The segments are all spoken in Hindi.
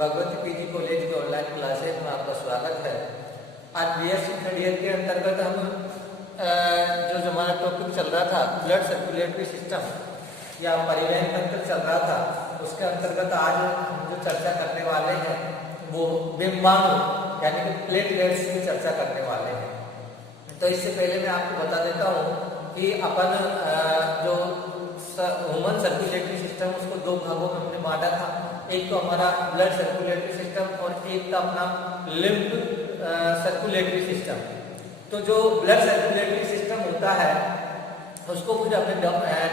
भगवती पीजी कॉलेज के ऑनलाइन क्लासेज में आपका स्वागत है। आज बीएससी थर्ड ईयर के अंतर्गत हम जो हमारा टॉपिक चल रहा था ब्लड सर्कुलेटरी सिस्टम या परिवहन तंत्र चल रहा था, उसके अंतर्गत आज हम जो चर्चा करने वाले हैं वो बिंबाणु यानी कि प्लेटलेट्स की चर्चा करने वाले हैं। तो इससे पहले मैं आपको बता देता हूँ कि अपन जो ह्यूमन सर्कुलेटरी सिस्टम उसको दो भागों में हमने बांटा था। एक तो हमारा ब्लड सर्कुलेटरी सिस्टम और एक था अपना लिम्फ सर्कुलेटरी सिस्टम। तो जो ब्लड सर्कुलेटरी सिस्टम होता है उसको फिर हमने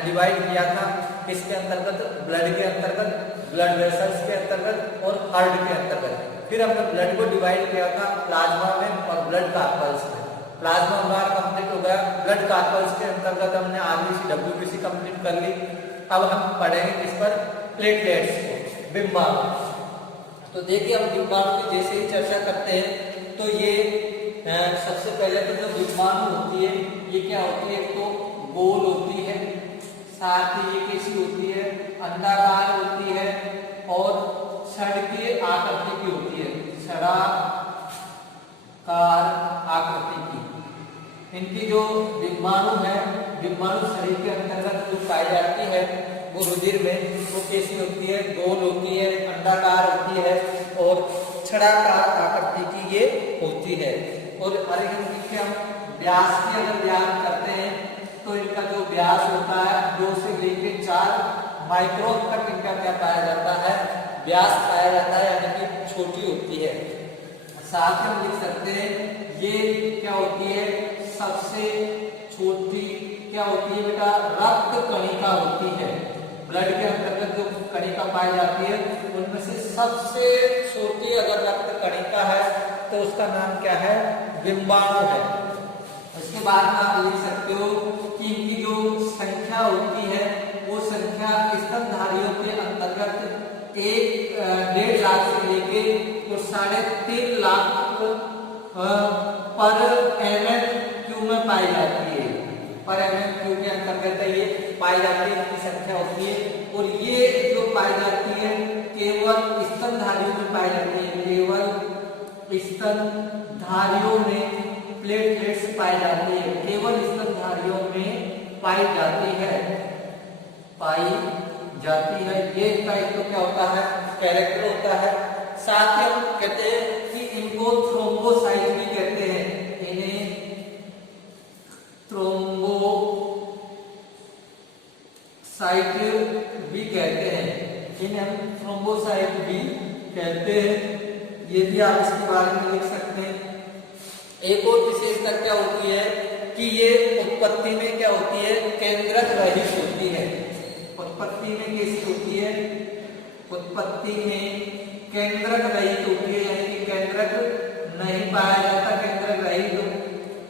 डिवाइड किया था किसके अंतर्गत, ब्लड के अंतर्गत, ब्लड वेसल्स के अंतर्गत और हार्ट के अंतर्गत। फिर हमने ब्लड को डिवाइड किया था प्लाज्मा में और ब्लड कार्पल्स में। प्लाज्मा हमारा कंप्लीट हो गया, ब्लड कार्पल्स के अंतर्गत हमने आरबीसी डब्ल्यूबीसी कंप्लीट कर ली। अब हम पढ़ेंगे किस पर, प्लेटलेट्स को, बिंबाणु। तो देखिए हम बिंबाणु की जैसे ही चर्चा करते हैं तो ये सबसे पहले तो जो बिंबाणु होती है ये क्या होती है, तो गोल होती है, साथ ही ये कैसी होती है, अंडाकार होती है और छड़के आकृति की होती है, छड़ाकार आकृति की। इनकी जो बिंबाणु है, बिंबाणु शरीर के अंतर्गत जो पाई जाती है वो रुधिर में वो कैसी होती है, गोल होती है, अंडाकार होती है और छड़ाकार आकृति की ये होती है। और इनके हम व्यास की अगर ज्ञान करते हैं तो इनका जो व्यास होता है 2 से लेकर 4 माइक्रोन तक इनका क्या पाया जाता है, व्यास पाया जाता है, यानी कि छोटी होती है। साथ में हम लिख सकते हैं ये क्या होती है, सबसे छोटी क्या होती है बेटा, रक्त कणिका होती है। ब्लड के अंतर्गत जो कणिका पाई जाती है उनमें से सबसे छोटी अगर रक्त कणिका है तो उसका नाम क्या है, बिंबाणु है। उसके बाद में आप लिख सकते हो कि इनकी जो संख्या होती है वो संख्या स्तनधारियों के अंतर्गत 1.5 लाख से लेके तो 3.5 लाख पर mm³ में पाई जाती है। पर mm³ के अंतर्गत ये पाई जाती है, इनकी संख्या होती है। और ये जो पाई जाती है केवल स्तनधारियों में पाई जाती है, केवल स्तनधारियों में प्लेटलेट्स पाई जाती है, केवल स्तनधारियों में पाई जाती है। ये इसका एक तो क्या होता है, कैरेक्टर होता है। साथ ही हम कहते हैं कि इनको थ्रोम्बोसाइट भी कहते हैं, इन्हें थ्रोम्बोसाइट भी कहते हैं, इन्हें हम थ्रोम्बोसाइट भी कहते हैं। ये भी आप इसके बारे में लिख सकते हैं। एक और विशेषता क्या होती है कि ये उत्पत्ति में क्या होती है, केंद्रक रहित होती है। उत्पत्ति में कैसी होती है, उत्पत्ति में केंद्रक रहित होती है, यानी कि केंद्रक नहीं पाया जाता, केंद्रक रहित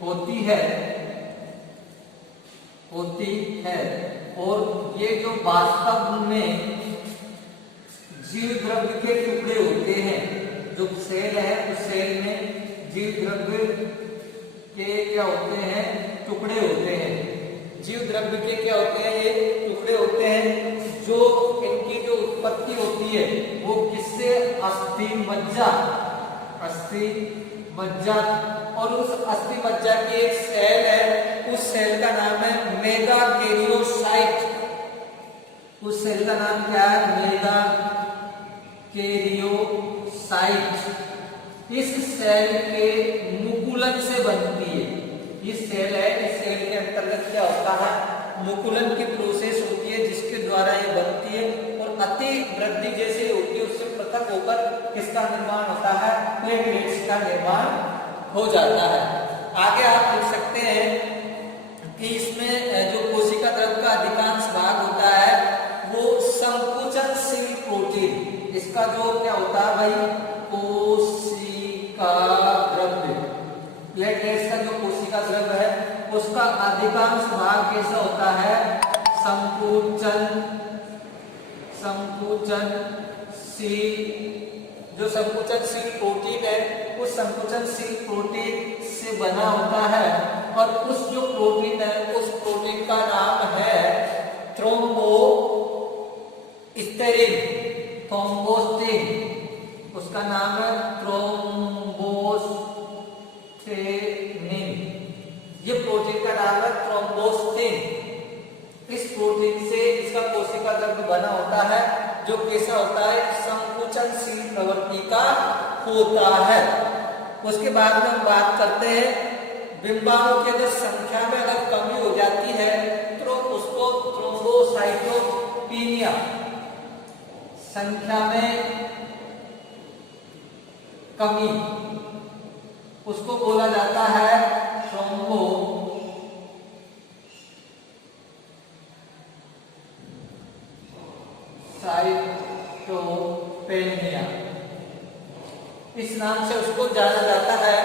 होती है। और ये जो वास्तव में जीव द्रव्य के टुकड़े होते हैं, जो सेल है उस सेल में जीव द्रव्य के क्या होते हैं, टुकड़े होते हैं। जीव द्रव्य के क्या होते हैं, ये टुकड़े होते हैं। जो इनकी जो उत्पत्ति होती है वो किससे, अस्थि मज्जा। और उस अस्थि मज्जा की एक सेल है, उस सेल का नाम है मेगाकैरियोसाइट। उस सेल का नाम क्या है, मेगाकैरियोसाइट। इस सेल के मुकुलन से बनती है, इस सेल है, इस सेल के अंतर्गत क्या होता है, मुकुलन की प्रोसेस होती है जिसके द्वारा ये बनती है। और अति वृद्धि जैसे होती है उससे पृथक होकर किसका निर्माण होता है, प्लेटलेट्स का निर्माण हो जाता है। आगे आप लिख सकते हैं कि इसमें जो कोशिका द्रव्य का अधिकांश भाग होता है वो संकुचनशील प्रोटीन, इसका जो क्या होता है भाई, कोशिका द्रव्य, प्लेटलेट्स का जो कोशिका द्रव्य है उसका अधिकांश भाग कैसा होता है, जो संकुचनशील प्रोटीन है उस संकुचनशील प्रोटीन से बना होता है। और उस जो प्रोटीन है उस प्रोटीन का नाम है थ्रोम्बोस्टेरिन। उसका नाम है थ्रोम्बोस्टेनिन। ये प्रोटीन का नाम है थ्रोम्बोस्टिन। इस प्रोटीन से इसका कोशिका द्रव्य बना होता है, जो कैसा होता है, संकुचनशील प्रवृत्ति का होता है। उसके बाद में हम बात करते हैं बिंबाणु की अगर संख्या में अगर कमी हो जाती है तो उसको थ्रोम्बोसाइटोपिनिया, संख्या में कमी, उसको बोला जाता है थ्रोम्बोसाइटोपेनिया, इस नाम से उसको जाना जाता है,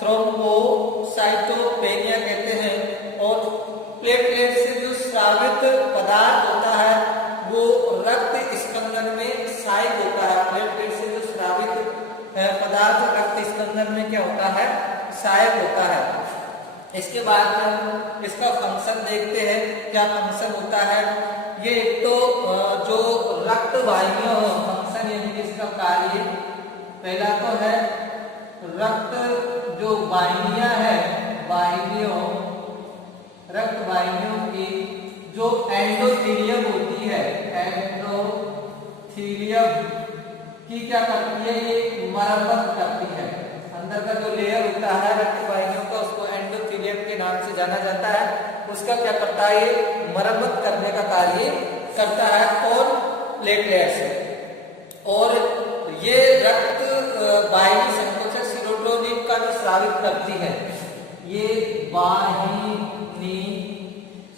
थ्रोम्बोसाइटोपेनिया कहते हैं। और प्लेटलेट से जो स्रावित पदार्थ होता है वो रक्त स्कंदन में सहायक होता है। प्लेटलेट से जो स्रावित पदार्थ रक्त स्कंदन में क्या होता है, सहायक होता है। इसके बाद हम इसका फंक्शन देखते हैं, क्या फंक्शन होता है। ये एक तो जो रक्त वाहिनियों फंक्शन यानी कि इसका कार्य, पहला तो है रक्त जो वाहिनियां है, रक्त वाहिनियों की जो एंडोथीलियम होती है, एंडोथीलियम की क्या करती है, ये मरम्मत करती है। अंदर का जो लेयर होता है रक्त वाहिनियों का, उसको एंडोथीलियम के नाम से जाना जाता है। उसका क्या करता है, ये मरम्मत करने का कार्य करता है और प्लेटलेट्स। और ये रक्त वाहिनी संकोचक सीरोटोनिन का भी स्रावित करती है। ये वाहिनी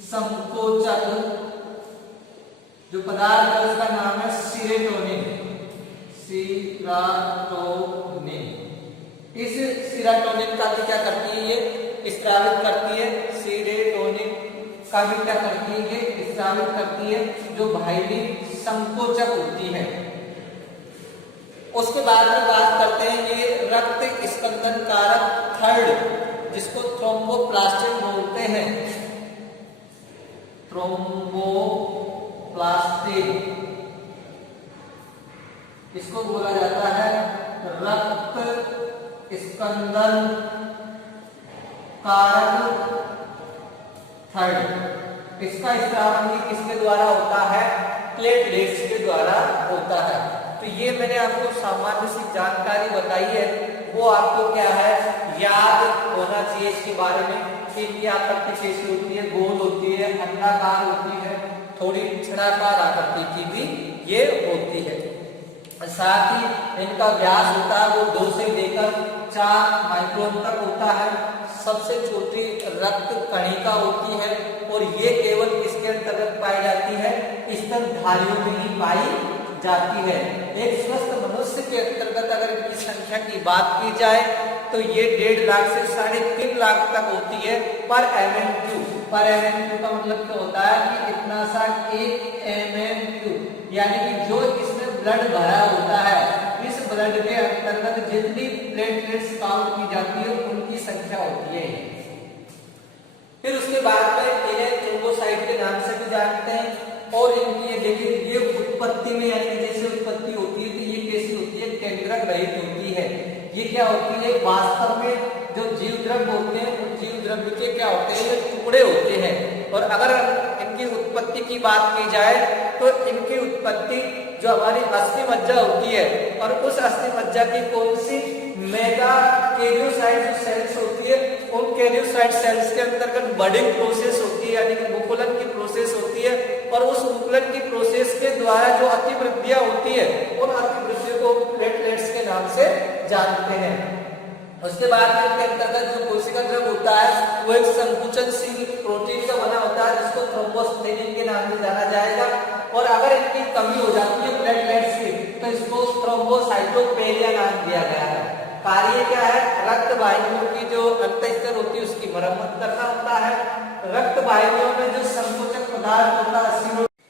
संकोचक जो पदार्थ है उसका नाम है सीरोटोनिन। इस सीरोटोनिन का भी क्या करती है, ये स्रावित करती है। सीरोटोनिन का भी क्या करती है, ये स्रावित करती है, जो वाहिनी संकोचक होती है। उसके बाद में बात करते हैं ये रक्त स्कंदन कारक थर्ड, जिसको थ्रोम्बोप्लास्टिन बोलते हैं। थ्रोम्बोप्लास्टिन, इसको बोला जाता है रक्त स्कंदन कारक थर्ड। इसका स्रावन भी किसके द्वारा होता है, प्लेटलेट्स के द्वारा होता है। तो ये मैंने आपको सामान्य सी जानकारी बताई है, वो आपको क्या है, याद होना चाहिए इसके बारे में कि इनकी आकृति कैसी होती है, गोल होती है, अंडाकार होती है, थोड़ी छड़ाकार आकृति की भी ये होती है। साथ ही इनका व्यास होता है वो 2 से लेकर 4 माइक्रोन तक होता है। सबसे छोटी रक्त कणिका होती है और ये केवल किसके अंतर्गत पाई जाती है, स्तनधारियों में ही पाई जाती है। एक स्वस्थ मनुष्य के अंतर्गत अगर इनकी संख्या की बात की जाए तो ये 1.5 लाख से 3.5 लाख तक होती है पर MMQ। पर MMQ का मतलब क्या होता है कि इतना सा 1 MMQ, यानी कि जो इसमें ब्लड भरा होता है, इस ब्लड के अंतर्गत जितनी प्लेटलेट्स काउंट की जाती है उनकी संख्या होती है। फिर उसके बाद में इन्हें थ्रोम्बोसाइट के नाम से भी जानते हैं। और इनकी ये देखिए, ये उत्पत्ति में यानी जैसे उत्पत्ति होती है तो ये कैसी होती है, केंद्रक रहित होती है। ये क्या होती है, वास्तव में जो जीव द्रव्य होते हैं उन जीव द्रव्य के क्या होते हैं, ये टुकड़े होते हैं। और अगर इनकी उत्पत्ति की बात की जाए तो इनकी उत्पत्ति जो हमारी अस्थि मज्जा होती है, और उस अस्थि मज्जा की कौन सी मेगा कैरियोसाइट सेल्स होती है, उन कैरियोसाइट सेल्स के अंतर्गत बडिंग प्रोसेस होती है, यानी कि मुकुलन की प्रोसेस होती है। और उस मुकुलन की प्रोसेस के द्वारा जो अतिवृद्धियां होती है, उन अतिवृद्धियों को प्लेटलेट्स के नाम से जानते हैं। उसके बाद इसके अंतर्गत जो कोशिका द्रव्य होता है वो एक संकुचनशील प्रोटीन का बना होता है, जिसको थ्रोम्बोस्टेनिन के नाम से जाना जाएगा। और अगर इनकी कमी हो जाती है प्लेटलेट्स की तो इसको थ्रोम्बोसाइटोपेनिया नाम दिया गया है। कार्य क्या है, रक्त वाहिनियों की जो अंतःस्तर होती है उसकी मरम्मत करना होता है। रक्त वाहिनियों में जो संकोचक पदार्थ होता है,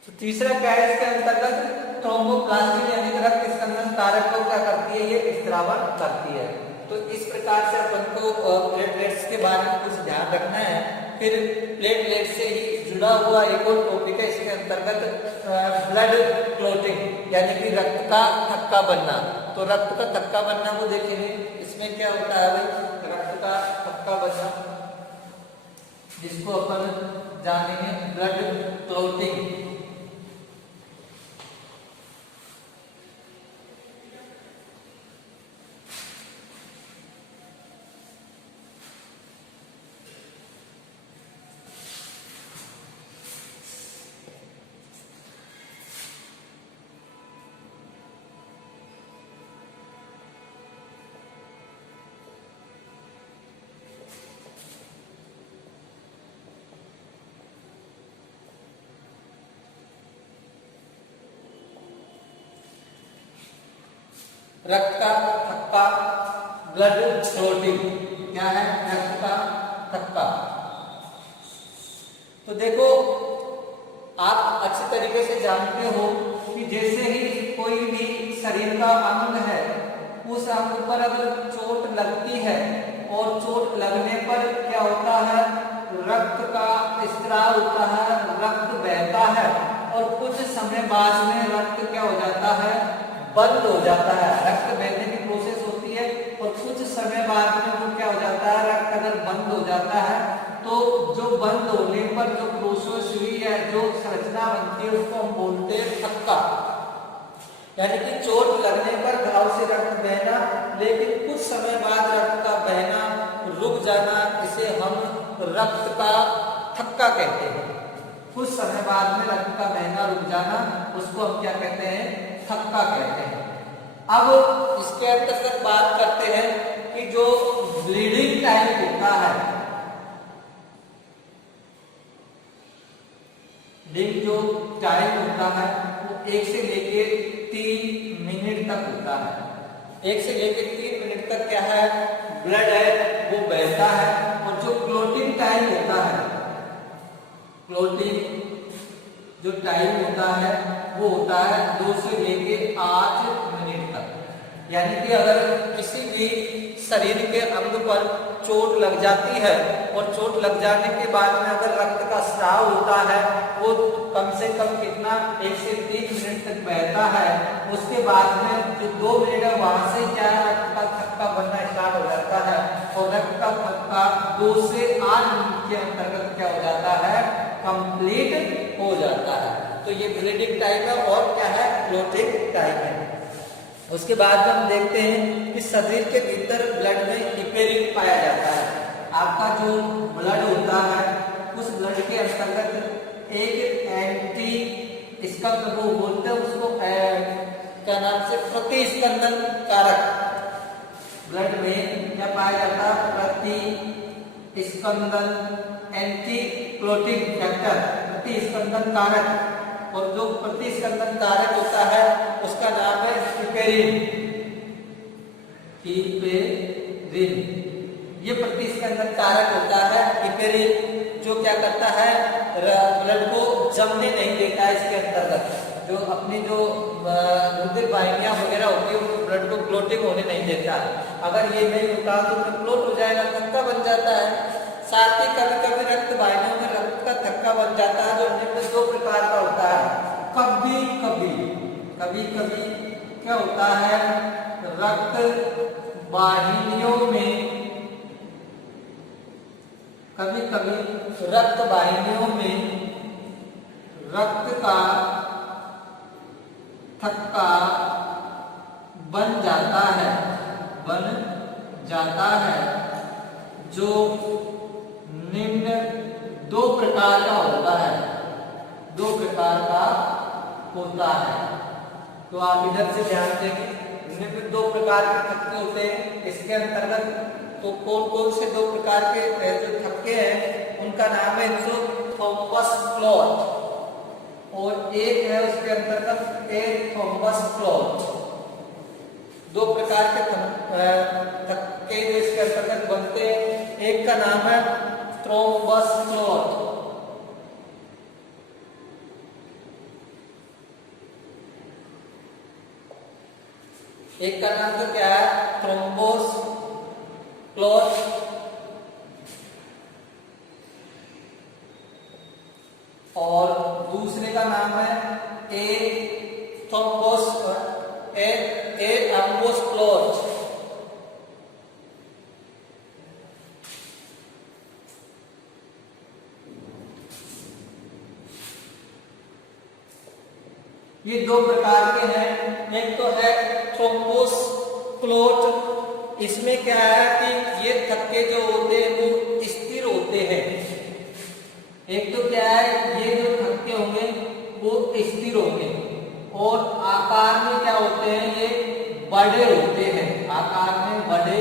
तो तीसरा क्या है इसके अंतर्गत, थ्रोम्बोप्लास्टिन यानी रक्त स्कंदन कारक को क्या करती है, ये स्रावन करती है। तो इस प्रकार से अपन को प्लेटलेट्स के बारे में कुछ ध्यान रखना है। फिर प्लेटलेट से ही जुड़ा हुआ एक और टॉपिक है, इसके अंतर्गत ब्लड क्लॉटिंग यानी कि रक्त का थक्का बनना। तो रक्त का थक्का बनना वो देखेंगे। इसमें क्या होता है भाई, रक्त का थक्का बनना, जिसको अपन जानेंगे ब्लड क्लॉटिंग। रक्त का थक्का, ब्लड क्लॉटिंग क्या है, रक्त का थक्का। तो देखो आप अच्छी तरीके से जानते हो कि जैसे ही कोई भी शरीर का अंग है, उस अंग पर अगर चोट लगती है और चोट लगने पर क्या होता है, रक्त का स्त्राव होता है, रक्त बहता है और कुछ समय बाद में रक्त क्या हो जाता है, बंद हो जाता है। रक्त बहने की प्रोसेस होती है और कुछ समय बाद में वो क्या हो जाता है, रक्त अगर बंद हो जाता है तो जो बंद होने पर जो प्रोसेस हुई है, जो संरचना बनती है, उसको हम बोलते हैं थक्का। यानी कि चोट लगने पर घाव से रक्त बहना, लेकिन कुछ समय बाद रक्त का बहना रुक जाना, इसे हम रक्त का थक्का कहते हैं। कुछ समय बाद में रक्त का बहना रुक जाना, उसको हम क्या कहते हैं, थक्का कहते हैं। अब इसके अंतर्गत बात करते हैं कि जो ब्लीडिंग टाइम होता है, ब्लीडिंग जो टाइम होता है वो 1 से लेके 3 मिनट तक होता है। 1 से लेके 3 मिनट तक क्या है, ब्लड है वो बहता है। और जो क्लॉटिंग टाइम होता है, क्लॉटिंग जो टाइम होता है वो होता है 2 से लेके 8 मिनट तक। यानी कि अगर किसी भी शरीर के अंग पर चोट लग जाती है और चोट लग जाने के बाद में अगर रक्त का स्राव होता है, वो कम से कम कितना 1 से 3 मिनट तक बहता है। उसके बाद में जो 2 मिनट है वहां से क्या है, रक्त का थक्का बनना स्टार्ट हो जाता है और रक्त का थक्का 2 से 8 मिनट के अंतर्गत क्या हो जाता है, कंप्लीट हो जाता है। तो ये ब्लीडिंग टाइम है और क्या है, क्लॉटिंग टाइम है। उसके बाद हम देखते हैं कि शरीर के भीतर ब्लड में हिपेरिन पाया जाता है। आपका जो ब्लड होता है, उस ब्लड के अंतर्गत एक एंटी, इसका वो बोलते हैं उसको क्या नाम से, प्रतिस्पंदन कारक। ब्लड में क्या पाया जाता है, प्रतिस्पंदन, एंटी क्लॉटिंग फैक्टर, प्रतिस्पंदन कारक। और जो प्रतिस्पंदन कारक होता है उसका नाम है हिपेरिन। हिपेरिन ये प्रतिस्पंदन कारक होता है हिपेरिन, जो क्या करता है, ब्लड को जमने नहीं देता है। इसके अंतर्गत जो अपनी जो रुधिर वाहिनियां वगैरह होती है, वो ब्लड को क्लॉटिंग होने नहीं देता। अगर ये नहीं होता तो क्लॉट हो जाएगा, थक्का बन जाता है। साथ ही कभी कभी रक्त वाहिनियों में रक्त का थक्का बन जाता है, जो निम्न 2 प्रकार का होता है। कभी कभी क्या होता है, रक्त वाहिनियों में, कभी कभी रक्त वाहिनियों में रक्त का थक्का बन जाता है, जो निम्न 2 प्रकार का होता है। 2 प्रकार का होता है। तो आप इधर से ध्यान देंगे, निम्न 2 प्रकार के थक्के होते हैं। इसके अंतर्गत तो कौन कौन से 2 प्रकार के जो थक्के हैं उनका नाम है, जो थॉमस क्लॉट और एक है उसके अंतर्गत एक थॉमस क्लॉट। 2 प्रकार के थक्के जो इसके अंतर्गत बनते हैं, एक का नाम है थ्रोम्बस क्लॉट, एक का नाम तो क्या है, थ्रोम्बोस क्लॉट, और दूसरे का नाम है ए थ्रोम्बोस ये दो प्रकार के हैं। एक तो है थ्रोम्बोस क्लोट, इसमें क्या है कि ये थक्के जो होते हैं वो स्थिर होते हैं। एक तो क्या है, ये जो थक्के होंगे वो स्थिर होंगे और आकार में क्या होते हैं, ये बड़े होते हैं, आकार में बड़े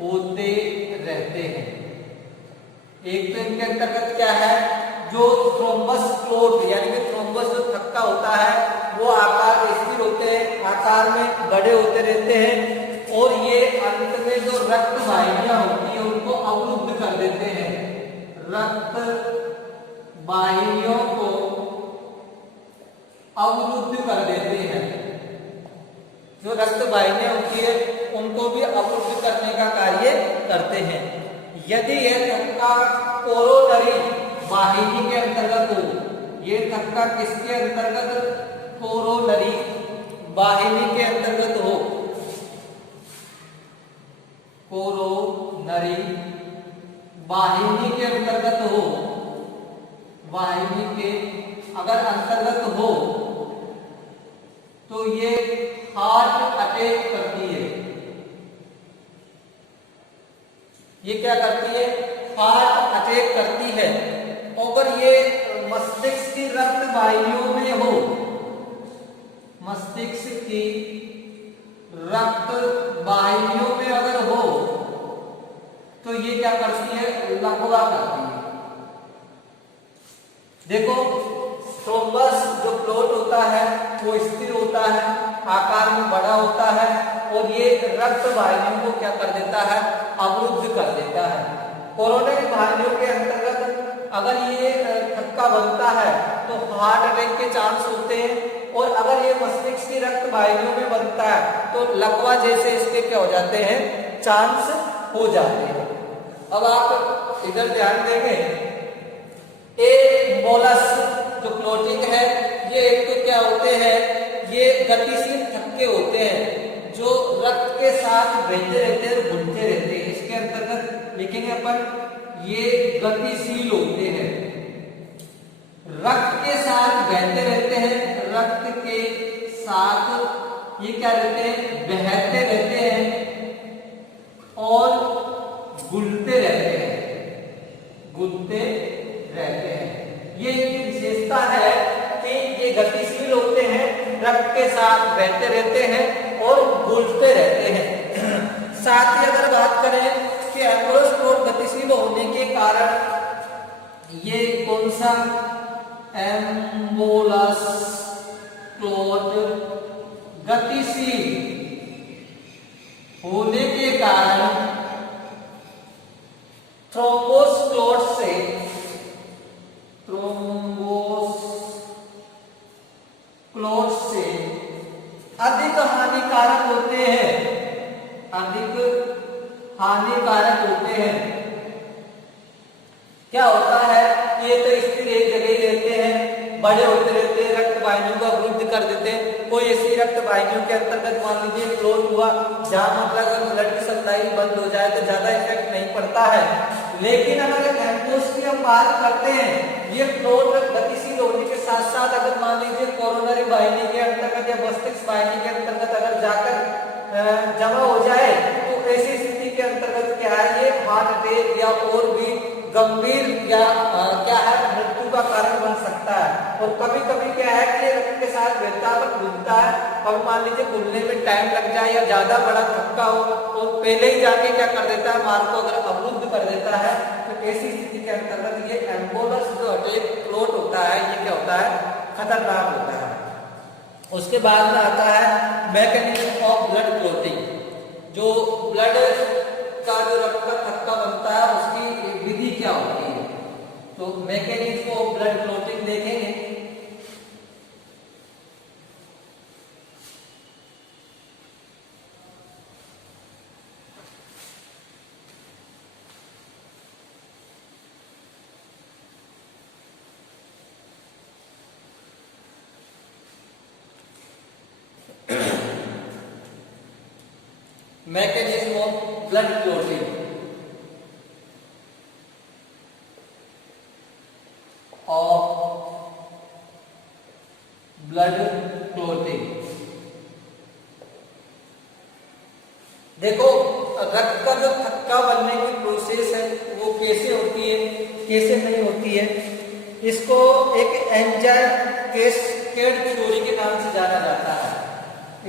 होते रहते हैं। एक तो इनके अंतर्गत क्या है, जो थ्रोम्बस क्लोट यानी कि थ्रोम्बस जो थक्का होता है वो आकार स्थिर होते हैं, आकार में बड़े होते रहते हैं और ये अंत में जो रक्त वाहिनियां होती है उनको अवरुद्ध कर देते हैं। रक्त वाहिनियों को अवरुद्ध कर देते हैं। जो रक्त वाहिनियां होती है उनको भी अवरुद्ध करने का कार्य करते हैं। यदि यह थक्का कोरोनरी वाहिनी के अंतर्गत हो, ये थक्का किसके अंतर्गत, कोरोनरी वाहिनी के अंतर्गत हो, कोरोनरी वाहिनी के अंतर्गत हो, वाहिनी के अगर अंतर्गत हो तो ये हार्ट अटैक करती है। ये क्या करती है, हार्ट अटैक करती है। अगर ये मस्तिष्क की रक्त वाहिनियों में हो, मस्तिष्क की रक्त वाहिनियों में अगर हो तो ये क्या करती है, लकवा करती है। देखो थ्रोम्बस जो क्लोट होता है वो स्थिर होता है, आकार में बड़ा होता है और ये रक्त वाहिनियों को क्या कर देता है, अवरुद्ध कर देता है। कोरोनरी वाहिनियों के अंतर्गत अगर ये थक्का बनता है तो हार्ट अटैक के चांस होते हैं और अगर ये मस्तिष्क की रक्त वाहिनियों में बनता है तो लकवा जैसे इसके क्या हो जाते हैं, चांस हो जाते हैं। अब आप इधर ध्यान देंगे, एम्बोलस जो क्लोटिंग है, ये एक तो क्या होते हैं, ये गतिशील थक्के होते हैं जो रक्त के साथ बहते रहते हैं, घूमते रहते हैं। इसके अंतर्गत लिखेंगे अपन, ये गतिशील होते हैं, रक्त के साथ बहते रहते हैं, रक्त के साथ ये क्या रहते हैं, बहते रहते हैं और घुलते रहते हैं, घुलते रहते हैं। ये एक विशेषता है कि ये गतिशील होते हैं, रक्त के साथ बहते रहते हैं और घुलते रहते हैं। साथ ही अगर बात करें कि एम्बोलस क्लोट गतिशील होने के कारण ये कौन सा, एम्बोलस क्लोट गतिशील होने के कारण थ्रोम्बोस क्लोट से, थ्रोम्बोस क्लोट से अधिक हानिकारक होते हैं, अधिक हानिकारक होते हैं। क्या होता है, ये तो स्थिर एक जगह ही रहते हैं, बड़े होते रहते हैं, रक्त वाहिनियों को अवरुद्ध कर देते हैं। कोई ऐसी रक्त वाहिनियों के अंतर्गत मान लीजिए क्लोट हुआ जहां मतलब अगर ब्लड की सप्लाई बंद हो जाए तो ज्यादा इफेक्ट नहीं पड़ता है। लेकिन अगर एम्बोलस की हम बात करते हैं, ये क्लोट गतिशील होने के साथ साथ अगर मान लीजिए कोरोनरी वाहिनी के अंतर्गत या मस्तिष्क वाहिनी के अंतर्गत अगर जाकर जमा हो जाए तो ऐसी स्थिति के अंतर्गत क्या है, ये हार्ट अटैक या और भी गंभीर या क्या है, मृत्यु का कारण बन सकता है। और कभी कभी क्या है कि रक्त के साथ बहता है पर घुलता है, और मान लीजिए घुलने में टाइम लग जाए या ज्यादा बड़ा थक्का हो तो पहले ही जाके क्या कर देता है, मार्ग को अगर अवरुद्ध कर देता है। तो ऐसी स्थिति के अंतर्गत ये एम्बोलस जो अटैक क्लोट होता है, ये क्या होता है, खतरनाक होता है। उसके बाद में आता है मैकेनिज्म ऑफ ब्लड क्लोटिंग। जो ब्लड का जो रक्त का थक्का बनता है उसकी विधि क्या होती है, तो मैकेनिज्म ऑफ ब्लड क्लोटिंग देखेंगे। mechanism of blood clotting of blood रक्त का जो थक्का बनने की प्रोसेस है वो कैसे होती है, कैसे नहीं होती है, इसको एक एंजाइम कैस्केड थ्योरी के नाम से जाना जाता है।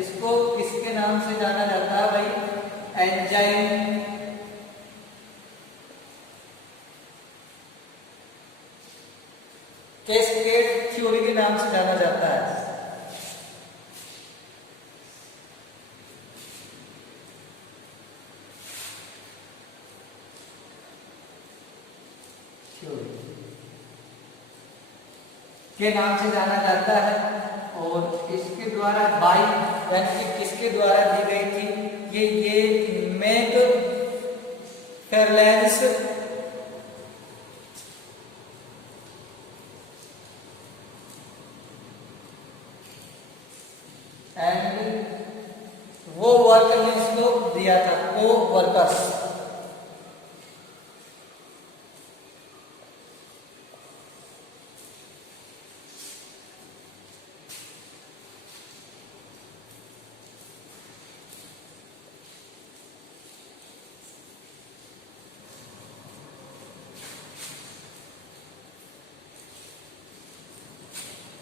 इसको किसके नाम से जाना जाता है भाई? एंजाइम कैस्केड थ्योरी के नाम से जाना जाता है। के नाम से जाना जाता है और इसके द्वारा बाई यानी कि किसके द्वारा दी गई थी? ये मैक फेरलेंस एंड वो वर्कर ने इसको दिया था, को वर्कर्स।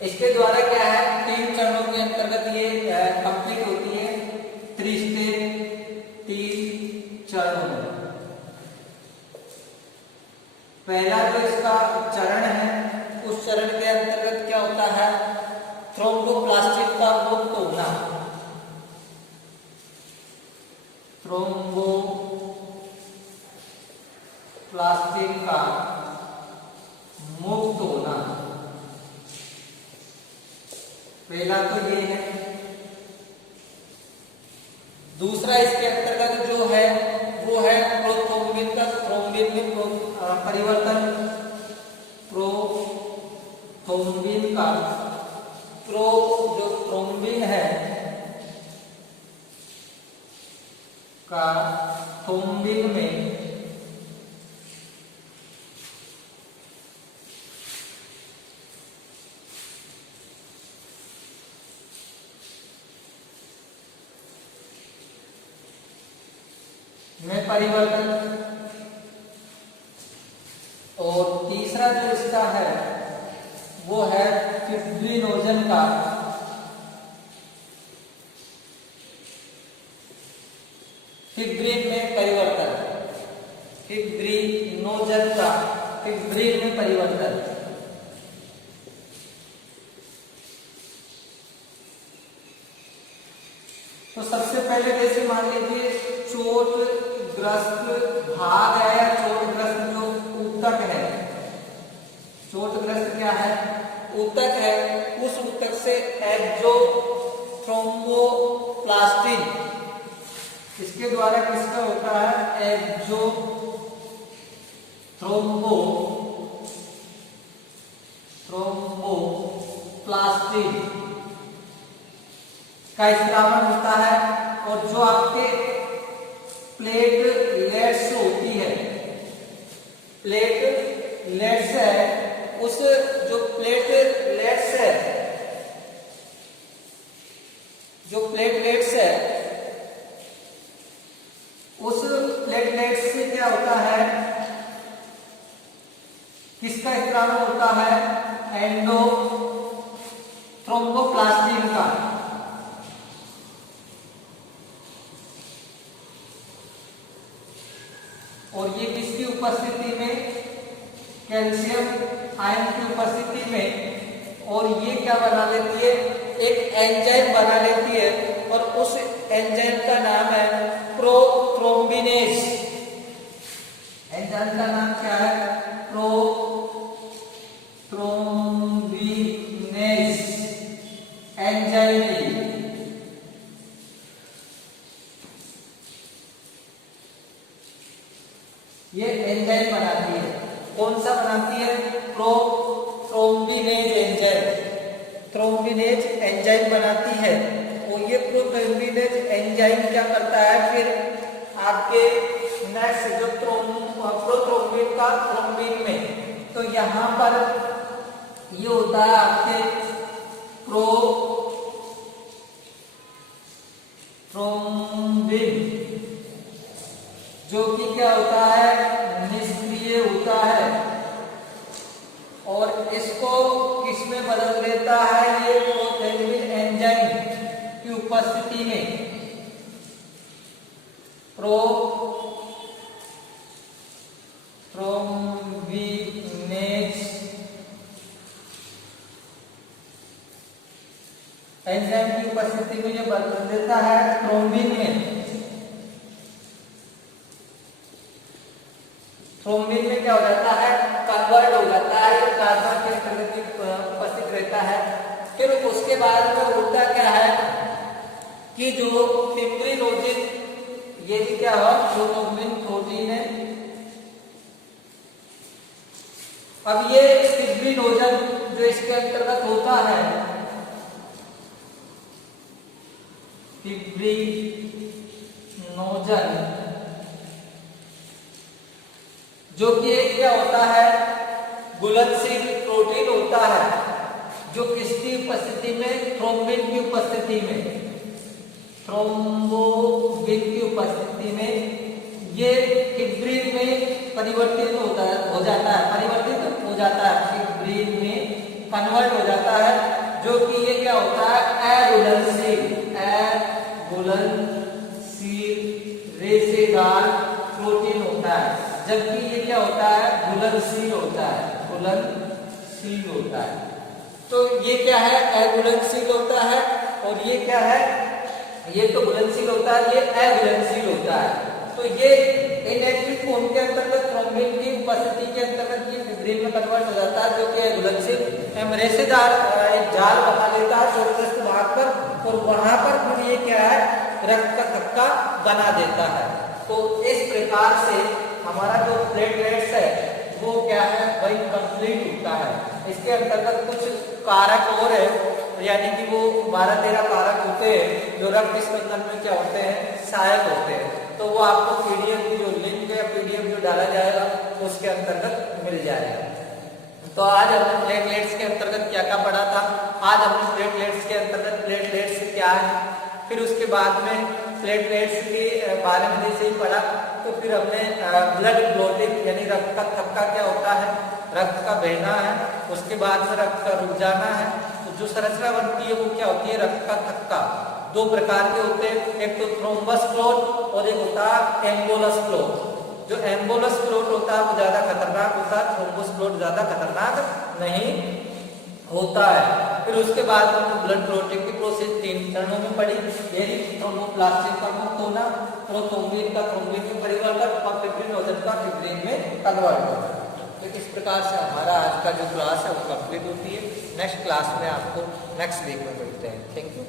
इसके द्वारा क्या है, 3 चरणों के अंतर्गत ये कंप्लीट होती है। 3 स्टेप, 3 चरणों में। पहला जो इसका चरण है, उस चरण के अंतर्गत क्या होता है? थ्रोम्बोप्लास्टिन का मुक्त होना। थ्रोम्बोप्लास्टिन का मुक्त होना, पहला तो ये है। दूसरा इसके अंतर्गत जो है वो है प्रोथ्रोम्बिन का थ्रोम्बिन में परिवर्तन। प्रोथ्रोम्बिन का जो थ्रोम्बिन है का थ्रोम्बिन में परिवर्तन। और तीसरा जो इसका है वो है फिब्रिनोजन का फिब्रिन में परिवर्तन। फिब्रिनोजन का फिब्रिन में परिवर्तन। तो सबसे पहले जैसे मान लीजिए चोटग्रस्त भाग है या चोटग्रस्त जो ऊतक है, चोटग्रस्त क्या है? ऊतक है। उस ऊतक से एक्सोथ्रोम्बोप्लास्टिन, इसके द्वारा किसका होता है? एक्सोथ्रोम्बोप्लास्टिन का स्त्रावन होता है। और जो आपके प्लेटलेट्स होती है, प्लेटलेट्स है, उस जो प्लेटलेट्स है, उस प्लेटलेट्स से क्या होता है? किसका स्त्रावन होता है? एंडोथ्रोम्बोप्लास्टिन का। और ये किसकी उपस्थिति में? कैल्शियम आयन की उपस्थिति में। और ये क्या बना लेती है? एक एंजाइम बना लेती है और उस एंजाइम का नाम है प्रोथ्रोम्बिनेज। एंजाइम का नाम क्या है? Prothrombinase enzyme. ये एंजाइम बनाती है। कौन सा बनाती है? Prothrombinase enzyme. थ्रोम्बिनेज एंजाइम बनाती है। और ये प्रोथ्रोम्बिनेज एंजाइम क्या करता है? फिर आपके नेक्स्ट जो प्रोथ्रोम्बिन का थ्रोम्बिन में, तो यहाँ पर ये होता है आपके प्रोथ्रोम्बिन जो कि क्या होता है, निष्क्रिय होता है, और इसको किसमें बदल देता है, ये प्रोथ्रोम्बिन एंजाइम की उपस्थिति में थ्रोम्बिनेज एंजाइम की उपस्थिति में ये बदल देता है थ्रोम्बिन में। थ्रोम्बिन में क्या हो जाता है, कन्वर्ट हो जाता है, ये कार्बन के अंतर्गत उपस्थित रहता है। फिर उसके बाद में होता क्या है कि जो फिब्रिनोजन, ये भी क्या है, थ्रोम्बिन प्रोटीन है। अब ये फिब्रिनोजन जो इसके अंतर्गत होता है, फिब्रिनोजन जो कि एक क्या होता है, घुलनशील प्रोटीन होता है, जो किसकी उपस्थिति में, थ्रोम्बिन की उपस्थिति में, थ्रोम्बोबिन की उपस्थिति में ये फिब्रिन में परिवर्तित हो जाता है, परिवर्तित हो जाता है, फिब्रिन में कन्वर्ट हो जाता है, जो कि ये क्या होता है, अघुलनशील रेशेदार प्रोटीन होता है, जबकि ये क्या होता है, घुलनशील होता है, घुलनशील होता है। तो ये क्या है, अघुलनशील होता है, और ये क्या है, ये तो घुलनशील होता है, ये अघुलनशील होता है। तो ये इनएक्टिव फॉर्म के अंतर्गत थ्रोम्बिन की उपस्थिति के अंतर्गत ये फिब्रिन में कन्वर्ट हो जाता है, जो कि घुलनशील रेशेदार एक जाल बना लेता है क्षतिग्रस्त भाग पर, और वहां पर फिर ये क्या है, रक्त का थक्का बना देता है। तो इस प्रकार से हमारा जो प्लेटलेट्स है वो क्या है, वही कंप्लीट होता है। इसके अंतर्गत कुछ कारक और है, यानी कि वो 12-13 कारक होते हैं जो रक्त स्पंदन में क्या होते हैं, सहायक होते हैं। तो वो आपको पीडीएफ की जो लिंक या पीडीएफ जो डाला जाएगा उसके अंतर्गत मिल जाएगा। तो आज हमने प्लेटलेट्स के अंतर्गत क्या क्या पढ़ा था। आज हमने प्लेटलेट्स के अंतर्गत प्लेटलेट्स क्या है, फिर उसके बाद में प्लेटलेट्स के बारे में जैसे ही पढ़ा, तो फिर हमने ब्लड क्लॉटिंग यानी रक्त का थक्का क्या होता है, रक्त का बहना है, उसके बाद में रक्त का रुक जाना है। तो जो संरचना बनती है वो क्या होती है, रक्त का थक्का। दो प्रकार के होते हैं, एक तो थ्रोम्बस क्लॉट और एक होता है एम्बोलस क्लॉट। जो एम्बोलस क्लॉट होता है वो ज्यादा खतरनाक होता है, थ्रोम्बस क्लॉट ज्यादा खतरनाक नहीं होता है। फिर उसके बाद में ब्लड क्लॉटिंग की प्रोसेस 3 चरणों में पड़ी, यानी थ्रोम्बोप्लास्टिक का मुक्त होना, थ्रोम्बिन का थ्रोम्बिन में परिवर्तन, और फिब्रिनोजन का फिब्रिन में कन्वर्ट होना। तो इस प्रकार से हमारा आज का जो क्लास है वो कंप्लीट होती है। नेक्स्ट क्लास में आपको नेक्स्ट वीक में मिलते हैं। Thank you.